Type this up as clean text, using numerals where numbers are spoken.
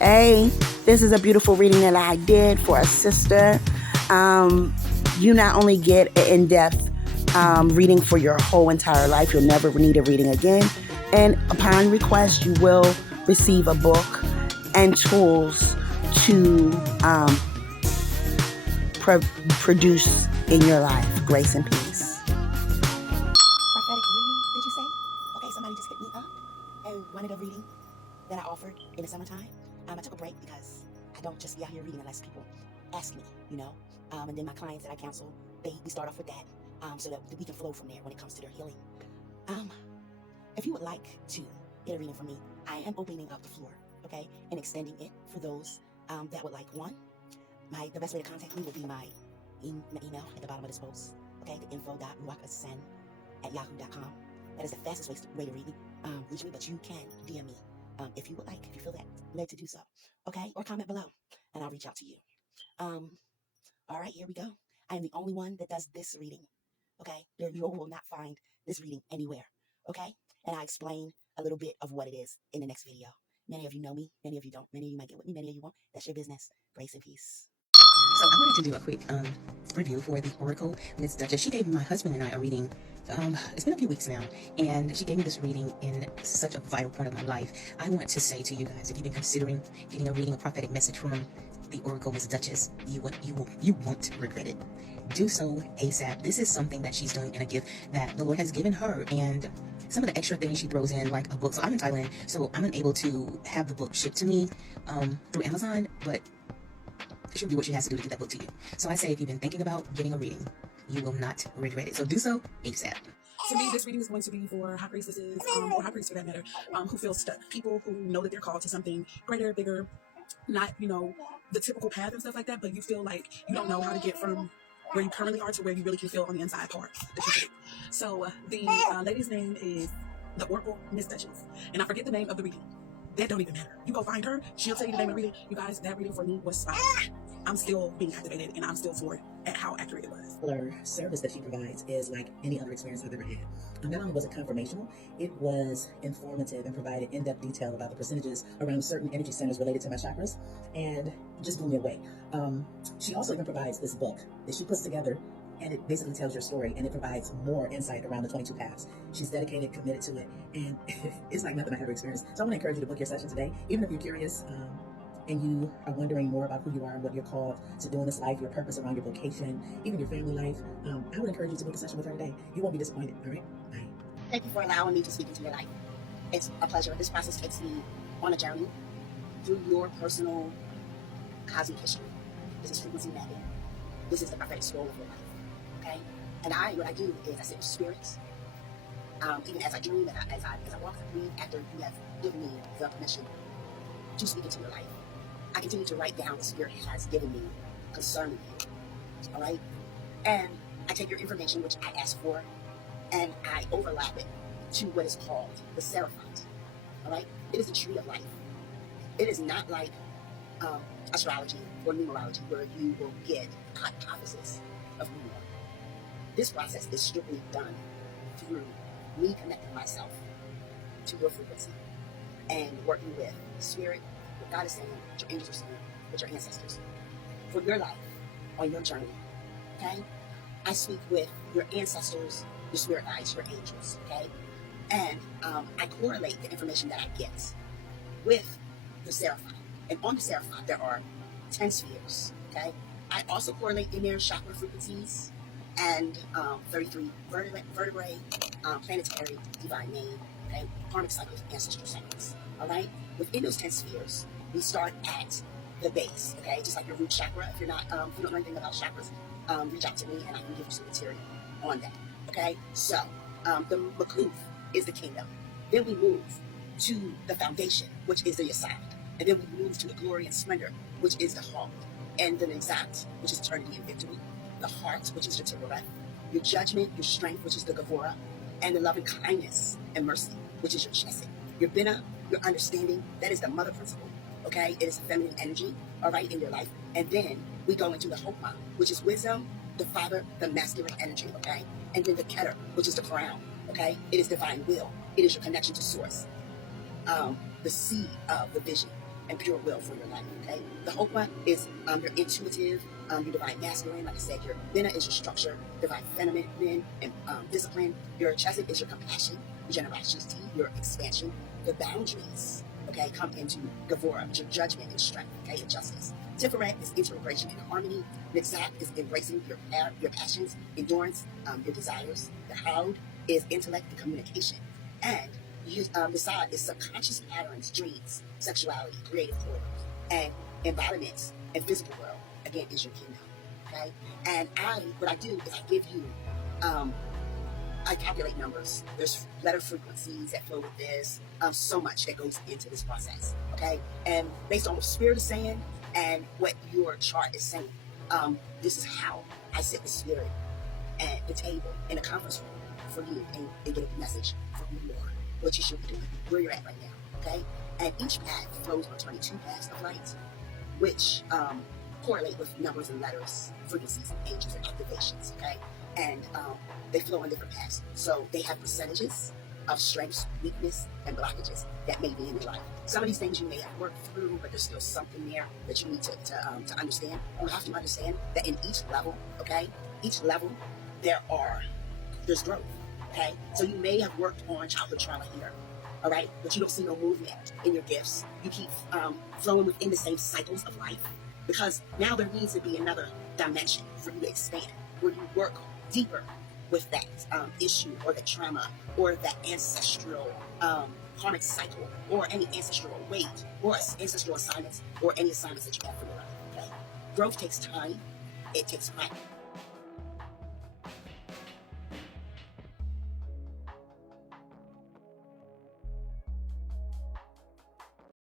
Hey, this is a beautiful reading that I did for a sister. You not only get an in-depth reading for your whole entire life, you'll never need a reading again. And upon request, you will receive a book and tools to produce in your life. Grace and peace. Prophetic reading, did you say? Okay, somebody just hit me up and wanted a reading that I offered in the summertime. I took a break because I don't just be out here reading unless people ask me, and then my clients that I counsel, we start off with that so that we can flow from there when it comes to their healing. If you would like to get a reading from me, I am opening up the floor, okay, and extending it for those that would like one. The best way to contact me will be my email at the bottom of this post, okay, the info.ruachasen@yahoo.com. That is the fastest way to reach me, but you can DM me if you would like, if you feel that led to do so, okay, or comment below, and I'll reach out to you. All right, here we go. I am the only one that does this reading, okay? You will not find this reading anywhere, okay? And I explain a little bit of what it is in the next video. Many of you know me, many of you don't. Many of you might get with me, many of you won't. That's your business. Grace and peace. So I wanted to do a quick review for the Oracle. Miss Duchess, she gave my husband and I a reading. It's been a few weeks now, and she gave me this reading in such a vital part of my life. I want to say to you guys, if you've been considering getting a reading, a prophetic message from the Oracle, Miss Duchess, you won't regret it. Do so ASAP. This is something that she's doing in a gift that the Lord has given her, and some of the extra things she throws in, like a book. So I'm in Thailand, so I'm unable to have the book shipped to me through Amazon, but she'll do what she has to do to get that book to you. So I say, if you've been thinking about getting a reading, you will not regret it. So do so ASAP. To me, this reading is going to be for high priestesses, or high priests for that matter, who feel stuck. People who know that they're called to something greater, bigger, not, the typical path and stuff like that, but you feel like you don't know how to get from where you currently are to where you really can feel on the inside part that you do. So the lady's name is the Oracle Miss Duchess, and I forget the name of the reading. That don't even matter. You go find her, she'll tell you the name of the reading. You guys, that reading for me was spot on. I'm still being activated, and I'm still floored at how accurate it was. The service that she provides is like any other experience I've ever had. Not only was it confirmational, it was informative and provided in-depth detail about the percentages around certain energy centers related to my chakras, and just blew me away. She also even provides this book that she puts together, and it basically tells your story, and it provides more insight around the 22 paths. She's dedicated, committed to it, and it's like nothing I've ever experienced. So I want to encourage you to book your session today, even if you're curious and you are wondering more about who you are and what you're called to do in this life, your purpose around your vocation, even your family life. I would encourage you to book a session with her today. You won't be disappointed. All right? Bye. Thank you for allowing me to speak into your life. It's a pleasure. This process takes me on a journey through your personal cosmic history. This is frequency mapping. This is the prophetic scroll of your life. Okay? And what I do is I sit with spirits. Even as I dream and as I walk and breathe after you have given me the permission to speak into your life, I continue to write down what Spirit has given me concerning you. All right? And I take your information, which I ask for, and I overlap it to what is called the Seraphite. All right? It is a tree of life. It is not like astrology or numerology where you will get a hypothesis of who you are. This process is strictly done through me connecting myself to your frequency and working with Spirit, what God is saying, what your angels are saying, with your ancestors. For your life, on your journey, okay? I speak with your ancestors, your spirit guides, your angels, okay? And I correlate the information that I get with the Seraphite. And on the Seraphite, there are 10 spheres, okay? I also correlate in there chakra frequencies and 33 vertebrae, planetary divine name, okay? Karmic cycles, ancestral cycles, all right? Within those 10 spheres, we start at the base, okay? Just like your root chakra. If you don't know anything about chakras, reach out to me and I can give you some material on that, okay? So, the Makuf is the kingdom. Then we move to the foundation, which is the Yasad. And then we move to the glory and splendor, which is the Hall. And the Exact, which is eternity and victory. The heart, which is your Tiburet. Your judgment, your strength, which is the Gavora. And the loving kindness and mercy, which is your Chesed. Your Bina, your understanding, that is the mother principle, okay? It is a feminine energy, all right, in your life. And then we go into the Hokmah, which is wisdom, the father, the masculine energy, okay? And then the Keter, which is the crown, okay? It is divine will. It is your connection to source. The seed of the vision. and pure will for your life, okay? The Hokmah is your intuitive, your divine masculine. Like I said, your Vina is your structure, divine feminine, and discipline. Your Chesed is your compassion, your generosity, your expansion. The boundaries, okay, come into Gavura, which is your judgment and strength, okay, and justice. Tiferet is integration and harmony. Nitzak is embracing your passions, endurance, your desires. The Haud is intellect and communication. And the Sod is subconscious patterns, dreams, sexuality, creative corridors, and embodiments and physical world. Again, is your kingdom. Okay? And what I do is I give you, I calculate numbers. There's letter frequencies that flow with this. So much that goes into this process. Okay? And based on what Spirit is saying and what your chart is saying, this is how I set the Spirit at the table in a conference room for you and get a message for who you are, what you should be doing, where you're at right now, okay? And each path flows on 22 paths of light, which correlate with numbers and letters, frequencies, and angels, and activations, okay? And they flow on different paths. So they have percentages of strengths, weakness, and blockages that may be in your life. Some of these things you may have worked through, but there's still something there that you need to understand. You have to understand that in each level, okay, each level, there's growth, okay? So you may have worked on childhood trauma here, all right? But you don't see no movement in your gifts. You keep flowing within the same cycles of life because now there needs to be another dimension for you to expand, where you work deeper with that issue or that trauma or that ancestral karmic cycle or any ancestral weight or ancestral assignments or any assignments that you have for your life, okay? Growth takes time. It takes practice.